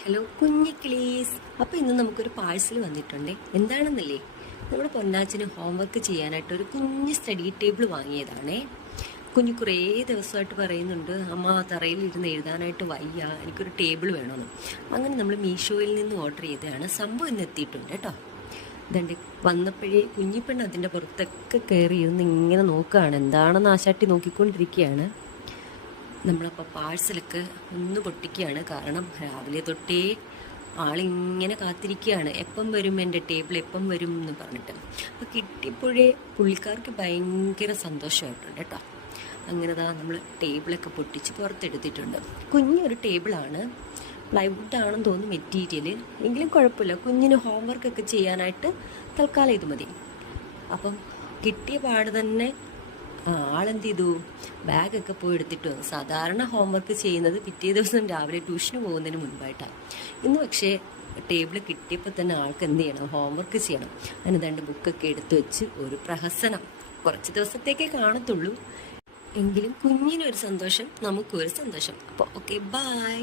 Hello കുഞ്ഞിക്ലീസ്. അപ്പോൾ ഇന്ന് നമുക്കൊരു പാഴ്സൽ വന്നിട്ടുണ്ട്. എന്താണെന്നല്ലേ, നമ്മുടെ പൊന്നാച്ചിന് ഹോംവർക്ക് ചെയ്യാനായിട്ട് ഒരു കുഞ്ഞ് സ്റ്റഡി ടേബിൾ വാങ്ങിയതാണേ. കുഞ്ഞ് കുറേ ദിവസമായിട്ട് പറയുന്നുണ്ട്, അമ്മ തറയിൽ ഇരുന്ന് എഴുതാനായിട്ട് വയ്യ, എനിക്കൊരു ടേബിൾ വേണമെന്ന്. അങ്ങനെ നമ്മൾ മീഷോയിൽ നിന്ന് ഓർഡർ ചെയ്തതാണ്. സംഭവം ഇന്ന് എത്തിയിട്ടുണ്ട് കേട്ടോ. ഇതണ്ട് വന്നപ്പോഴേ കുഞ്ഞിപ്പെണ്ണ് അതിൻ്റെ പുറത്തൊക്കെ കയറി ഇരുന്ന് ഇങ്ങനെ നോക്കുകയാണ്, എന്താണെന്ന് ആശാട്ടി നോക്കിക്കൊണ്ടിരിക്കുകയാണ്. നമ്മളപ്പോൾ പാഴ്സലൊക്കെ ഒന്ന് പൊട്ടിക്കുകയാണ്. കാരണം രാവിലെ തൊട്ടേ ആളിങ്ങനെ കാത്തിരിക്കുകയാണ്, എപ്പം വരും എൻ്റെ ടേബിൾ, എപ്പം വരും എന്ന് പറഞ്ഞിട്ട്. അപ്പോൾ കിട്ടിയപ്പോഴേ പുള്ളിക്കാർക്ക് ഭയങ്കര സന്തോഷമായിട്ടുണ്ട് കേട്ടോ. അങ്ങനെ നമ്മൾ ടേബിളൊക്കെ പൊട്ടിച്ച് പുറത്തെടുത്തിട്ടുണ്ട്. കുഞ്ഞൊരു ടേബിളാണ്, പ്ലൈവുഡ് ആണെന്ന് തോന്നുന്നു മെറ്റീരിയൽ, എങ്കിലും കുഴപ്പമില്ല, കുഞ്ഞിന് ഹോംവർക്കൊക്കെ ചെയ്യാനായിട്ട് തൽക്കാലം ഇത് മതി. അപ്പം കിട്ടിയ പാട് തന്നെ ആളെന്ത് ചെയ്തു, ബാഗൊക്കെ പോയി എടുത്തിട്ട് വന്നു. സാധാരണ ഹോംവർക്ക് ചെയ്യുന്നത് പിറ്റേ ദിവസം രാവിലെ ട്യൂഷന് പോകുന്നതിന് മുൻപായിട്ടാണ്. ഇന്ന് പക്ഷേ ടേബിൾ കിട്ടിയപ്പോൾ തന്നെ ആൾക്ക് എന്ത് ചെയ്യണം, ഹോംവർക്ക് ചെയ്യണം. അതിന് രണ്ട് ബുക്കൊക്കെ എടുത്തു വെച്ച് ഒരു പ്രഹസനം. കുറച്ച് ദിവസത്തേക്കേ കാണത്തുള്ളൂ, എങ്കിലും കുഞ്ഞിനൊരു സന്തോഷം, നമുക്കൊരു സന്തോഷം. അപ്പോൾ ഓക്കെ, ബൈ.